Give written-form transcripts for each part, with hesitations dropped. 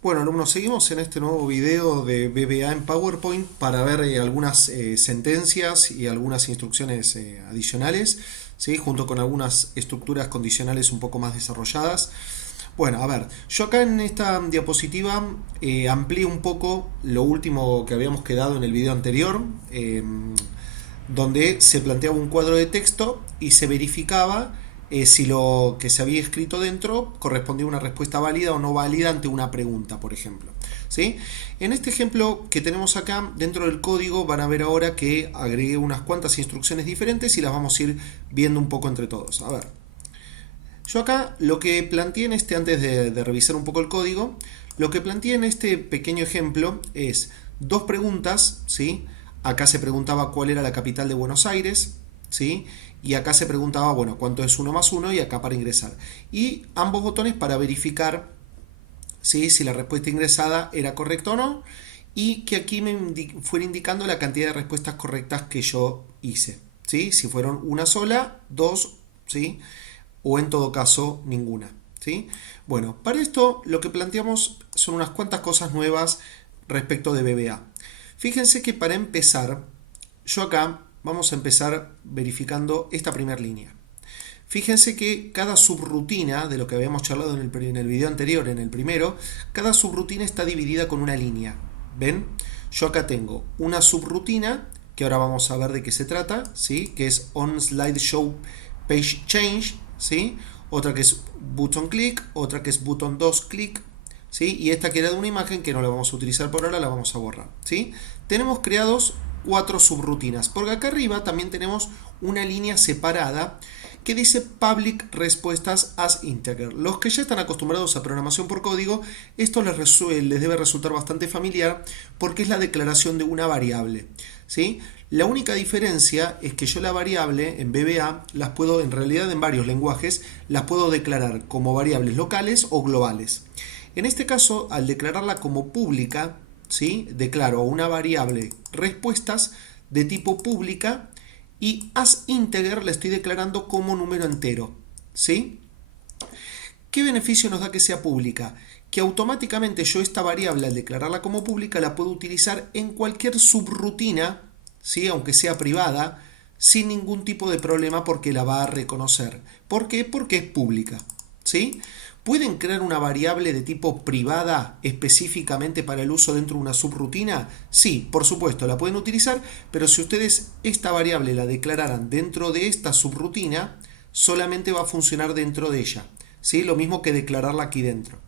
Bueno, alumnos, seguimos en este nuevo video de VBA en PowerPoint para ver algunas sentencias y algunas instrucciones adicionales, ¿sí? Junto con algunas estructuras condicionales un poco más desarrolladas. Bueno, a ver, yo acá en esta diapositiva amplié un poco lo último que habíamos quedado en el video anterior, donde se planteaba un cuadro de texto y se verificaba si lo que se había escrito dentro correspondía a una respuesta válida o no válida ante una pregunta, por ejemplo. ¿Sí? En este ejemplo que tenemos acá, dentro del código van a ver ahora que agregué unas cuantas instrucciones diferentes y las vamos a ir viendo un poco entre todos. A ver, yo acá lo que planteé en antes de revisar un poco el código, lo que planteé en este pequeño ejemplo es dos preguntas, ¿sí? Acá se preguntaba cuál era la capital de Buenos Aires, ¿sí? Y acá se preguntaba, bueno, cuánto es uno más uno y acá para ingresar. Y ambos botones para verificar, ¿sí? Si la respuesta ingresada era correcta o no y que aquí me fuera indicando la cantidad de respuestas correctas que yo hice, ¿sí? Si fueron una sola, dos, ¿sí? O en todo caso ninguna, ¿sí? Bueno, para esto lo que planteamos son unas cuantas cosas nuevas respecto de VBA. Fíjense que para empezar, yo acá vamos a empezar verificando esta primera línea. Fíjense que cada subrutina de lo que habíamos charlado en el video anterior, en el primero, cada subrutina está dividida con una línea. ¿Ven? Yo acá tengo una subrutina, que ahora vamos a ver de qué se trata, ¿sí? Que es on slideshow page change, ¿sí? Otra que es button click, otra que es button 2 click, ¿sí? Y esta que era de una imagen que no la vamos a utilizar por ahora, la vamos a borrar, ¿sí? Tenemos creados 4 subrutinas, porque acá arriba también tenemos una línea separada que dice public respuestas as integer. Los que ya están acostumbrados a programación por código, esto les debe resultar bastante familiar porque es la declaración de una variable, ¿sí? La única diferencia es que yo la variable en VBA las puedo, en realidad en varios lenguajes, las puedo declarar como variables locales o globales. En este caso, al declararla como pública, ¿sí? Declaro una variable respuestas de tipo pública y as integer le estoy declarando como número entero, ¿sí? ¿Qué beneficio nos da que sea pública? Que automáticamente yo esta variable al declararla como pública la puedo utilizar en cualquier subrutina, ¿sí? Aunque sea privada, sin ningún tipo de problema porque la va a reconocer. ¿Por qué? Porque es pública, ¿sí? ¿Pueden crear una variable de tipo privada específicamente para el uso dentro de una subrutina? Sí, por supuesto, la pueden utilizar, pero si ustedes esta variable la declararan dentro de esta subrutina, solamente va a funcionar dentro de ella, ¿sí? Lo mismo que declararla aquí dentro,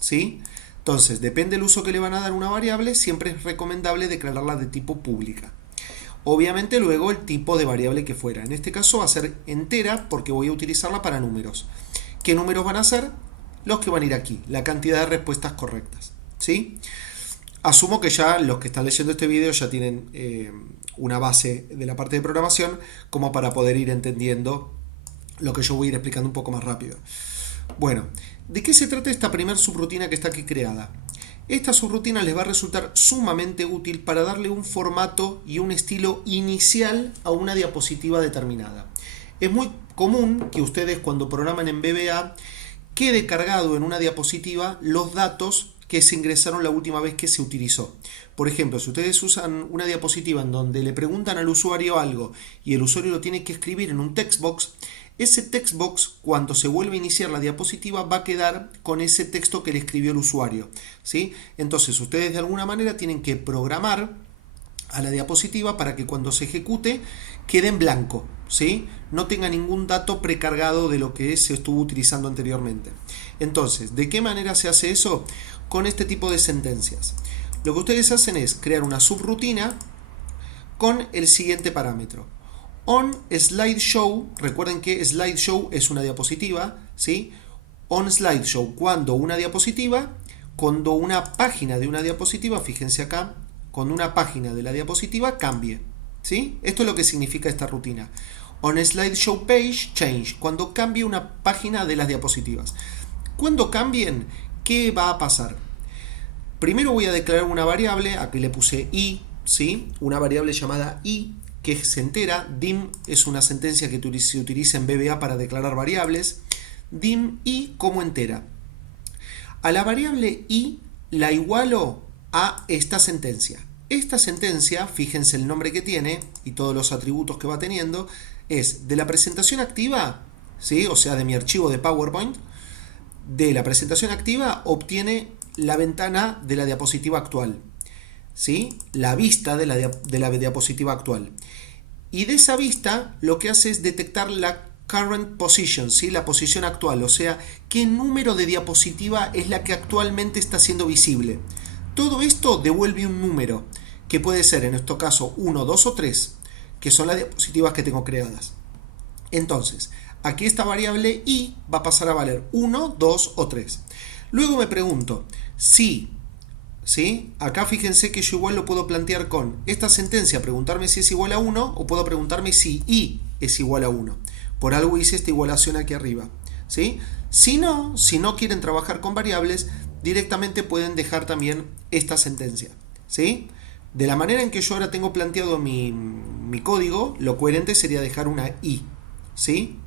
¿sí? Entonces, depende del uso que le van a dar a una variable, siempre es recomendable declararla de tipo pública. Obviamente luego el tipo de variable que fuera. En este caso va a ser entera porque voy a utilizarla para números. ¿Qué números van a ser? Los que van a ir aquí, la cantidad de respuestas correctas, ¿sí? Asumo que ya los que están leyendo este video ya tienen una base de la parte de programación como para poder ir entendiendo lo que yo voy a ir explicando un poco más rápido. Bueno, ¿de qué se trata esta primera subrutina que está aquí creada? Esta subrutina les va a resultar sumamente útil para darle un formato y un estilo inicial a una diapositiva determinada. Es muy común que ustedes cuando programan en VBA quede cargado en una diapositiva los datos que se ingresaron la última vez que se utilizó. Por ejemplo, si ustedes usan una diapositiva en donde le preguntan al usuario algo y el usuario lo tiene que escribir en un text box, ese text box, cuando se vuelve a iniciar la diapositiva, va a quedar con ese texto que le escribió el usuario, ¿sí? Entonces, ustedes de alguna manera tienen que programar a la diapositiva para que cuando se ejecute quede en blanco, ¿sí? No tenga ningún dato precargado de lo que se estuvo utilizando anteriormente. Entonces, ¿de qué manera se hace eso? Con este tipo de sentencias. Lo que ustedes hacen es crear una subrutina con el siguiente parámetro. On slideshow, recuerden que slideshow es una diapositiva, ¿sí? On slideshow, cuando una página de una diapositiva, fíjense acá, cuando una página de la diapositiva cambie, ¿sí? Esto es lo que significa esta rutina. On slideshow page change, cuando cambie una página de las diapositivas. Cuando cambien, ¿qué va a pasar? Primero voy a declarar una variable, aquí le puse i, ¿sí? Una variable llamada i, que es entera. Dim es una sentencia que se utiliza en VBA para declarar variables. Dim i como entera. A la variable i la igualo a esta sentencia. Esta sentencia, fíjense el nombre que tiene y todos los atributos que va teniendo, es de la presentación activa, ¿sí? O sea, de mi archivo de PowerPoint. De la presentación activa obtiene la ventana de la diapositiva actual, ¿sí? La vista de la diapositiva actual. Y de esa vista lo que hace es detectar la current position, ¿sí? La posición actual, o sea, qué número de diapositiva es la que actualmente está siendo visible. Todo esto devuelve un número, que puede ser en este caso 1, 2 o 3, que son las diapositivas que tengo creadas. Entonces, aquí esta variable i va a pasar a valer 1, 2 o 3. Luego me pregunto, si, ¿sí? Acá fíjense que yo igual lo puedo plantear con esta sentencia, preguntarme si es igual a 1, o puedo preguntarme si i es igual a 1. Por algo hice esta igualación aquí arriba, ¿sí? Si no quieren trabajar con variables, directamente pueden dejar también esta sentencia, ¿sí? De la manera en que yo ahora tengo planteado mi código, lo coherente sería dejar una i, ¿sí?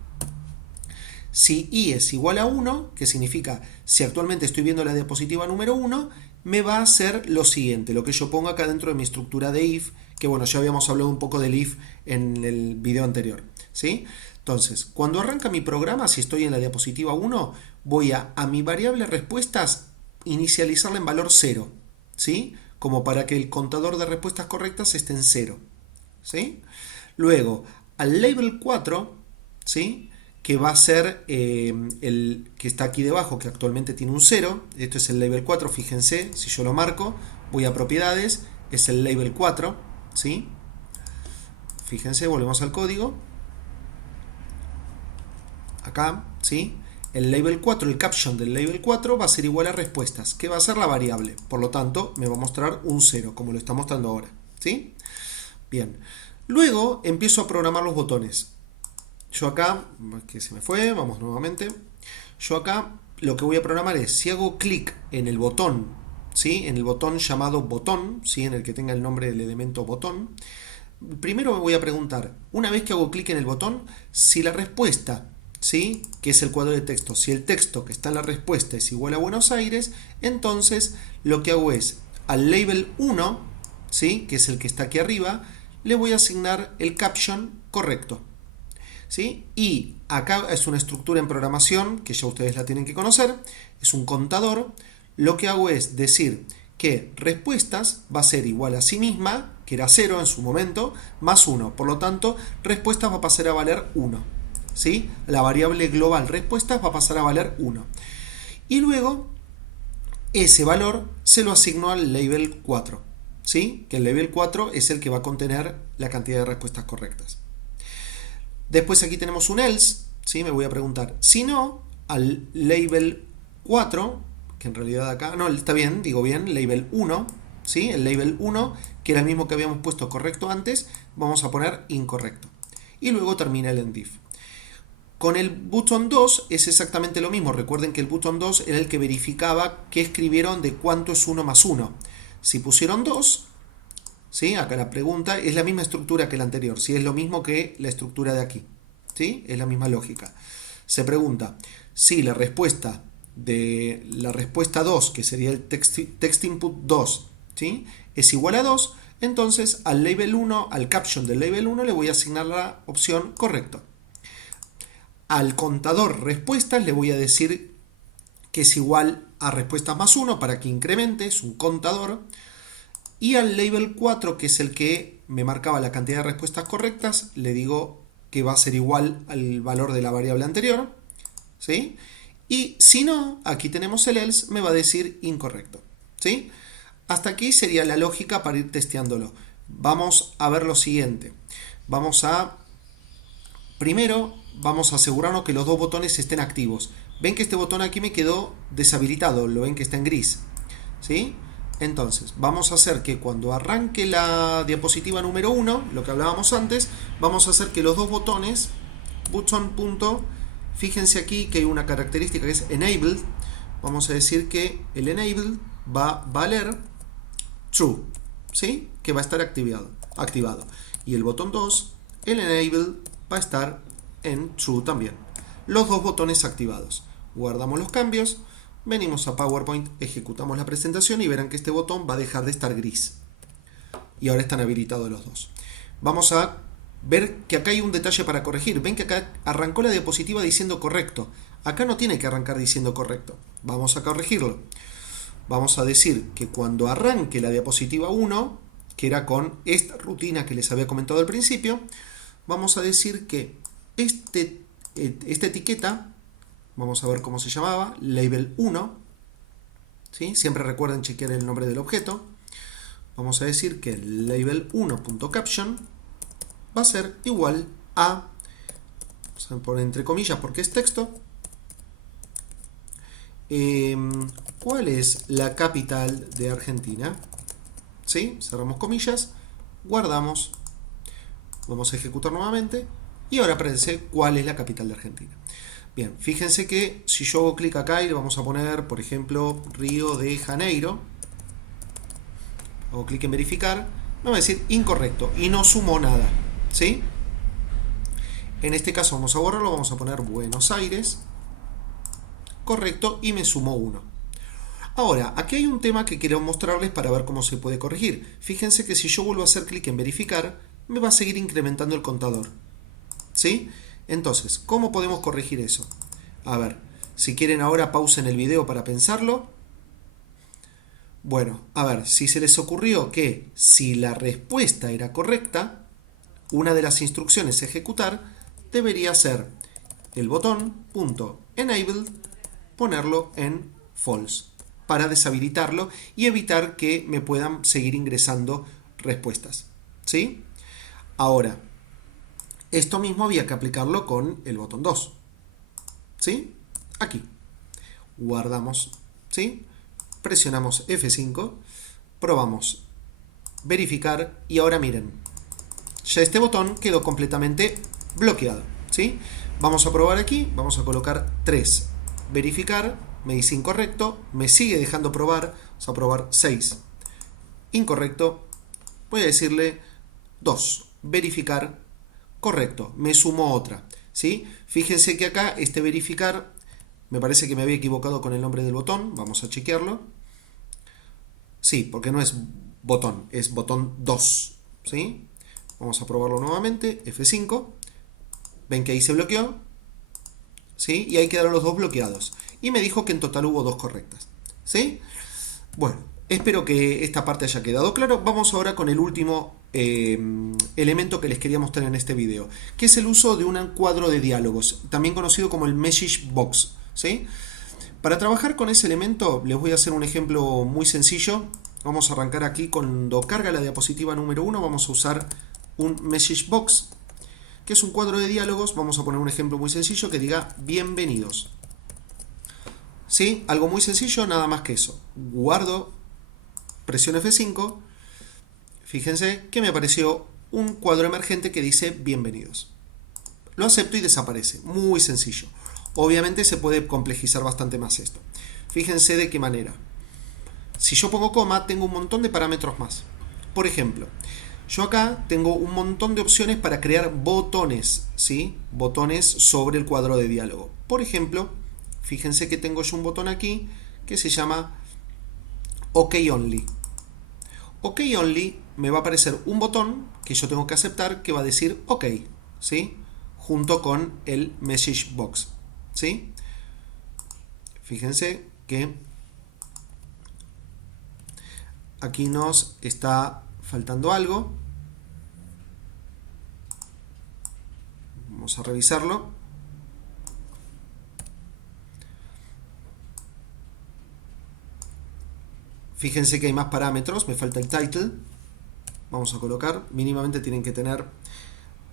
Si i es igual a 1, que significa si actualmente estoy viendo la diapositiva número 1, me va a hacer lo siguiente, lo que yo pongo acá dentro de mi estructura de if, que bueno, ya habíamos hablado un poco del if en el video anterior, ¿sí? Entonces, cuando arranca mi programa, si estoy en la diapositiva 1, voy a mi variable respuestas inicializarla en valor 0, ¿sí? Como para que el contador de respuestas correctas esté en 0, ¿sí? Luego, al label 4, ¿sí? Que va a ser el que está aquí debajo, que actualmente tiene un 0. Esto es el label 4, fíjense, si yo lo marco, voy a propiedades, es el label 4, ¿sí? Fíjense, volvemos al código. Acá, ¿sí? El label 4, el caption del label 4 va a ser igual a respuestas, que va a ser la variable. Por lo tanto, me va a mostrar un 0, como lo está mostrando ahora, ¿sí? Bien. Luego empiezo a programar los botones. Yo acá, que se me fue, vamos nuevamente. Yo acá lo que voy a programar es, si hago clic en el botón, ¿sí? En el botón llamado botón, ¿sí? En el que tenga el nombre del elemento botón, primero me voy a preguntar, una vez que hago clic en el botón, si la respuesta, ¿sí? Que es el cuadro de texto, si el texto que está en la respuesta es igual a Buenos Aires, entonces lo que hago es, al label 1, ¿sí? Que es el que está aquí arriba, le voy a asignar el caption correcto, ¿sí? Y acá es una estructura en programación que ya ustedes la tienen que conocer, es un contador. Lo que hago es decir que respuestas va a ser igual a sí misma, que era 0 en su momento, más 1. Por lo tanto, respuestas va a pasar a valer 1, ¿sí? La variable global respuestas va a pasar a valer 1. Y luego, ese valor se lo asigno al label 4, ¿sí? Que el label 4 es el que va a contener la cantidad de respuestas correctas. Después aquí tenemos un else, ¿sí? Me voy a preguntar, si no, al label 4, que en realidad acá, no, está bien, digo bien, label 1, ¿sí? El label 1, que era el mismo que habíamos puesto correcto antes, vamos a poner incorrecto. Y luego termina el endif. Con el button 2 es exactamente lo mismo. Recuerden que el button 2 era el que verificaba qué escribieron de cuánto es 1 más 1. Si pusieron 2, ¿sí? Acá la pregunta es la misma estructura que la anterior, ¿sí? Es lo mismo que la estructura de aquí, ¿sí? Es la misma lógica. Se pregunta si la respuesta de la respuesta 2, que sería el text input 2, ¿sí? Es igual a 2, entonces al label 1, al caption del label 1 le voy a asignar la opción correcto. Al contador respuestas le voy a decir que es igual a respuestas más 1 para que incremente, es un contador. Y al label 4, que es el que me marcaba la cantidad de respuestas correctas, le digo que va a ser igual al valor de la variable anterior, ¿sí? Y si no, aquí tenemos el else, me va a decir incorrecto, ¿sí? Hasta aquí sería la lógica para ir testeándolo. Vamos a ver lo siguiente. Primero vamos a asegurarnos que los dos botones estén activos. Ven que este botón aquí me quedó deshabilitado, lo ven que está en gris, ¿sí? Entonces, vamos a hacer que cuando arranque la diapositiva número 1, lo que hablábamos antes, vamos a hacer que los dos botones, fíjense aquí que hay una característica que es enabled, vamos a decir que el enabled va a valer true, ¿sí? Que va a estar activado. Y el botón 2, el enabled, va a estar en true también. Los dos botones activados. Guardamos los cambios, venimos a PowerPoint, ejecutamos la presentación y verán que este botón va a dejar de estar gris. Y ahora están habilitados los dos. Vamos a ver que acá hay un detalle para corregir. Ven que acá arrancó la diapositiva diciendo correcto. Acá no tiene que arrancar diciendo correcto. Vamos a corregirlo. Vamos a decir que cuando arranque la diapositiva 1, que era con esta rutina que les había comentado al principio, vamos a decir que esta etiqueta, vamos a ver cómo se llamaba, label 1, ¿sí? Siempre recuerden chequear el nombre del objeto. Vamos a decir que label1.caption va a ser igual a, vamos a poner entre comillas porque es texto, ¿cuál es la capital de Argentina? ¿Sí? Cerramos comillas, guardamos, vamos a ejecutar nuevamente y ahora aparece cuál es la capital de Argentina. Bien, fíjense que si yo hago clic acá y le vamos a poner, por ejemplo, Río de Janeiro, hago clic en verificar, me va a decir incorrecto y no sumó nada, ¿sí? En este caso vamos a borrarlo, vamos a poner Buenos Aires, correcto, y me sumó 1. Ahora, aquí hay un tema que quiero mostrarles para ver cómo se puede corregir. Fíjense que si yo vuelvo a hacer clic en verificar, me va a seguir incrementando el contador, ¿sí? Entonces, ¿cómo podemos corregir eso? A ver, si quieren ahora pausen el video para pensarlo. Bueno, a ver, si se les ocurrió que si la respuesta era correcta, una de las instrucciones a ejecutar debería ser el botón .enabled, ponerlo en false, para deshabilitarlo y evitar que me puedan seguir ingresando respuestas, ¿sí? Ahora, esto mismo había que aplicarlo con el botón 2, ¿sí? Aquí. Guardamos, ¿sí? Presionamos F5, probamos verificar y ahora miren, ya este botón quedó completamente bloqueado, ¿sí? Vamos a probar aquí, vamos a colocar 3, verificar, me dice incorrecto, me sigue dejando probar, vamos a probar 6, incorrecto, voy a decirle 2, verificar, correcto, me sumó otra, ¿sí? Fíjense que acá este verificar, me parece que me había equivocado con el nombre del botón, vamos a chequearlo, sí, porque no es botón, es botón 2, ¿sí? Vamos a probarlo nuevamente, F5, ven que ahí se bloqueó, ¿sí? Y ahí quedaron los dos bloqueados. Y me dijo que en total hubo 2 correctas, ¿sí? Bueno, espero que esta parte haya quedado claro. Vamos ahora con el último elemento que les quería mostrar en este video, que es el uso de un cuadro de diálogos, también conocido como el message box, ¿sí? Para trabajar con ese elemento les voy a hacer un ejemplo muy sencillo. Vamos a arrancar aquí cuando carga la diapositiva número 1, vamos a usar un message box, que es un cuadro de diálogos. Vamos a poner un ejemplo muy sencillo que diga bienvenidos, ¿sí? Algo muy sencillo, nada más que eso. Guardo, presiono F5, fíjense que me apareció un cuadro emergente que dice bienvenidos. Lo acepto y desaparece, muy sencillo. Obviamente se puede complejizar bastante más esto. Fíjense de qué manera. Si yo pongo coma, tengo un montón de parámetros más. Por ejemplo, yo acá tengo un montón de opciones para crear botones, ¿sí? Botones sobre el cuadro de diálogo. Por ejemplo, fíjense que tengo yo un botón aquí que se llama OK Only. OK Only me va a aparecer un botón que yo tengo que aceptar que va a decir OK, ¿sí? Junto con el message box, ¿sí? Fíjense que aquí nos está faltando algo. Vamos a revisarlo. Fíjense que hay más parámetros, me falta el title. Vamos a colocar, mínimamente tienen que tener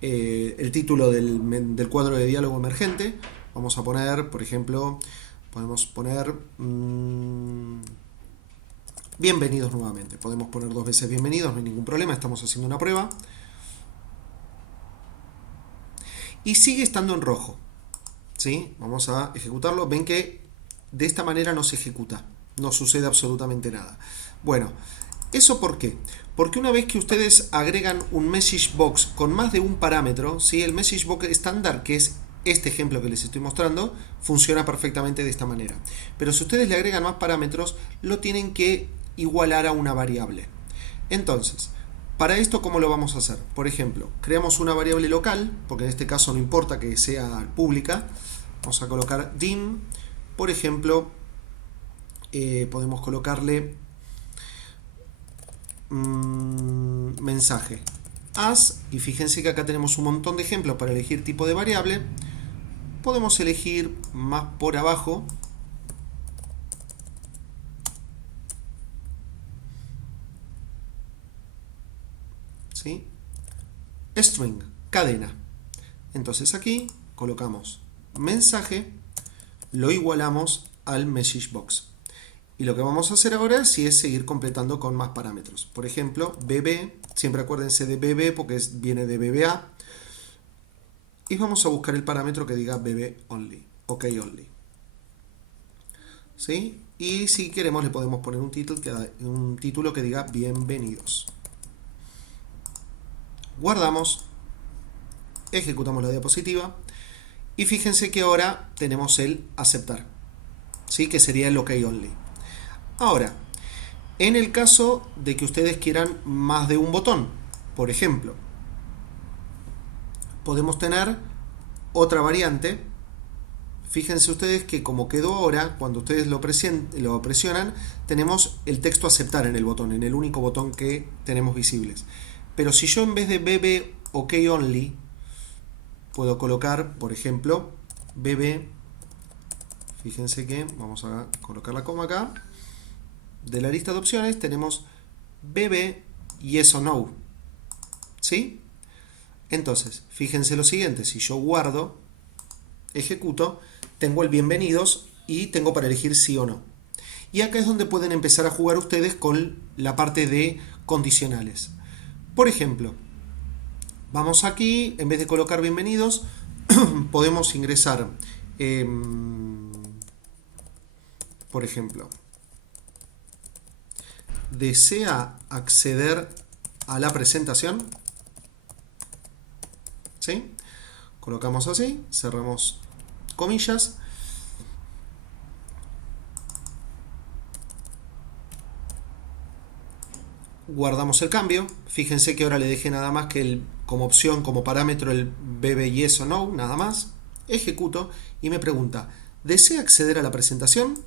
el título del cuadro de diálogo emergente. Vamos a poner, por ejemplo, podemos poner bienvenidos nuevamente. Podemos poner 2 veces bienvenidos, no hay ningún problema, estamos haciendo una prueba. Y sigue estando en rojo, ¿sí? Vamos a ejecutarlo. Ven que de esta manera no se ejecuta, no sucede absolutamente nada. Bueno, ¿eso por qué? Porque una vez que ustedes agregan un message box con más de un parámetro, ¿sí? El message box estándar, que es este ejemplo que les estoy mostrando funciona perfectamente de esta manera. Pero si ustedes le agregan más parámetros, lo tienen que igualar a una variable. Entonces, para esto, ¿cómo lo vamos a hacer? Por ejemplo, creamos una variable local, porque en este caso no importa que sea pública. Vamos a colocar dim, por ejemplo, podemos colocarle mensaje as, y fíjense que acá tenemos un montón de ejemplos para elegir tipo de variable. Podemos elegir más por abajo ¿sí? String, cadena. Entonces aquí colocamos mensaje, lo igualamos al message box. Y lo que vamos a hacer ahora sí es seguir completando con más parámetros. Por ejemplo, bb, siempre acuérdense de bb porque viene de bba. Y vamos a buscar el parámetro que diga bb only, ok only. ¿Sí? Y si queremos le podemos poner un título que diga bienvenidos. Guardamos, ejecutamos la diapositiva y fíjense que ahora tenemos el aceptar, ¿sí? Que sería el ok only. Ahora, en el caso de que ustedes quieran más de un botón, por ejemplo, podemos tener otra variante. Fíjense ustedes que como quedó ahora, cuando ustedes lo presionan, tenemos el texto aceptar en el botón, en el único botón que tenemos visibles. Pero si yo en vez de bb ok only, puedo colocar, por ejemplo, bb, fíjense que, vamos a colocar la coma acá, de la lista de opciones tenemos bb yes o no, ¿sí? Entonces, fíjense lo siguiente, si yo guardo, ejecuto, tengo el bienvenidos y tengo para elegir sí o no. Y acá es donde pueden empezar a jugar ustedes con la parte de condicionales. Por ejemplo, vamos aquí, en vez de colocar bienvenidos, podemos ingresar, por ejemplo, desea acceder a la presentación, ¿sí? Colocamos así, cerramos comillas. Guardamos el cambio. Fíjense que ahora le dejé nada más que como opción, como parámetro, el bb yes o no, nada más. Ejecuto y me pregunta, ¿desea acceder a la presentación?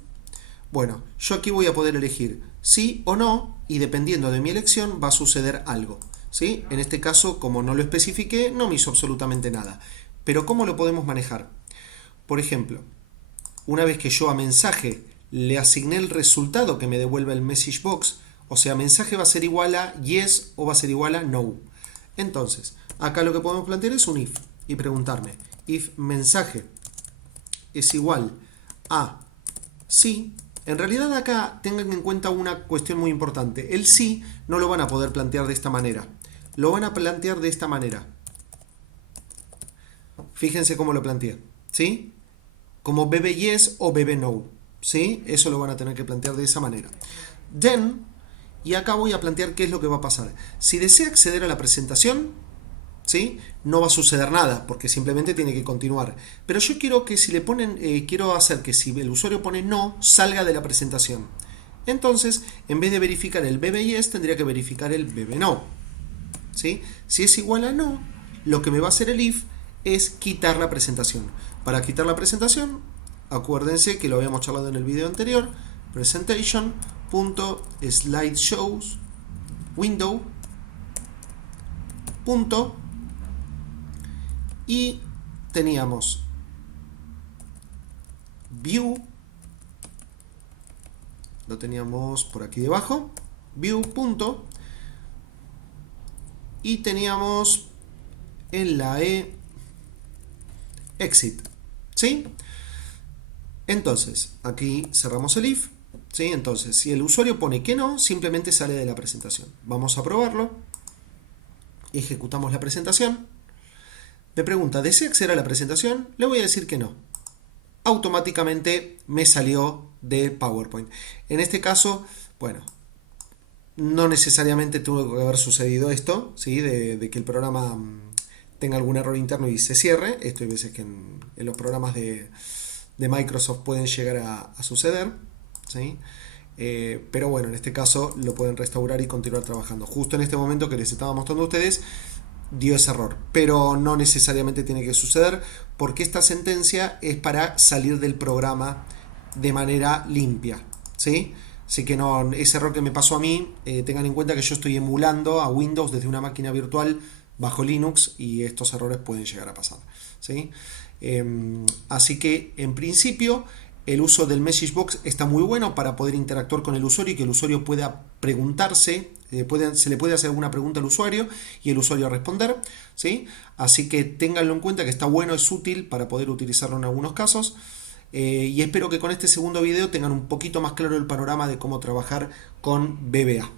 Bueno, yo aquí voy a poder elegir sí o no y dependiendo de mi elección va a suceder algo, ¿sí? En este caso, como no lo especifiqué, no me hizo absolutamente nada. Pero ¿cómo lo podemos manejar? Por ejemplo, una vez que yo a mensaje le asigné el resultado que me devuelve el message box, o sea, mensaje va a ser igual a yes o va a ser igual a no. Entonces, acá lo que podemos plantear es un if y preguntarme, if mensaje es igual a sí. En realidad acá tengan en cuenta una cuestión muy importante. El sí no lo van a poder plantear de esta manera. Lo van a plantear de esta manera. Fíjense cómo lo planteé, ¿sí? Como bb yes o bb no, ¿sí? Eso lo van a tener que plantear de esa manera. Then, y acá voy a plantear qué es lo que va a pasar. Si desea acceder a la presentación, ¿sí? No va a suceder nada, porque simplemente tiene que continuar. Pero yo quiero que si le ponen, quiero hacer que si el usuario pone no, salga de la presentación. Entonces, en vez de verificar el bb yes, tendría que verificar el bb no, ¿sí? Si es igual a no, lo que me va a hacer el if es quitar la presentación. Para quitar la presentación, acuérdense que lo habíamos charlado en el video anterior, presentation.slideshows window y teníamos view, lo teníamos por aquí debajo, view y teníamos en la exit, ¿sí? Entonces, aquí cerramos el if, ¿sí? Entonces, si el usuario pone que no, simplemente sale de la presentación. Vamos a probarlo. Ejecutamos la presentación. Me pregunta, ¿desea acceder a la presentación? Le voy a decir que no. Automáticamente me salió de PowerPoint. En este caso, bueno, no necesariamente tuvo que haber sucedido esto, ¿sí? De que el programa tenga algún error interno y se cierre. Esto hay veces que en los programas de Microsoft pueden llegar a suceder, ¿sí? Pero bueno, en este caso lo pueden restaurar y continuar trabajando. Justo en este momento que les estaba mostrando a ustedes, dio ese error, pero no necesariamente tiene que suceder porque esta sentencia es para salir del programa de manera limpia, ¿sí? Así que no, ese error que me pasó a mí, tengan en cuenta que yo estoy emulando a Windows desde una máquina virtual bajo Linux y estos errores pueden llegar a pasar, ¿sí? Así que en principio el uso del Message Box está muy bueno para poder interactuar con el usuario y que el usuario pueda preguntarse, se le puede hacer alguna pregunta al usuario y el usuario responder, ¿sí? Así que ténganlo en cuenta que está bueno, es útil para poder utilizarlo en algunos casos. Y espero que con este segundo video tengan un poquito más claro el panorama de cómo trabajar con VBA.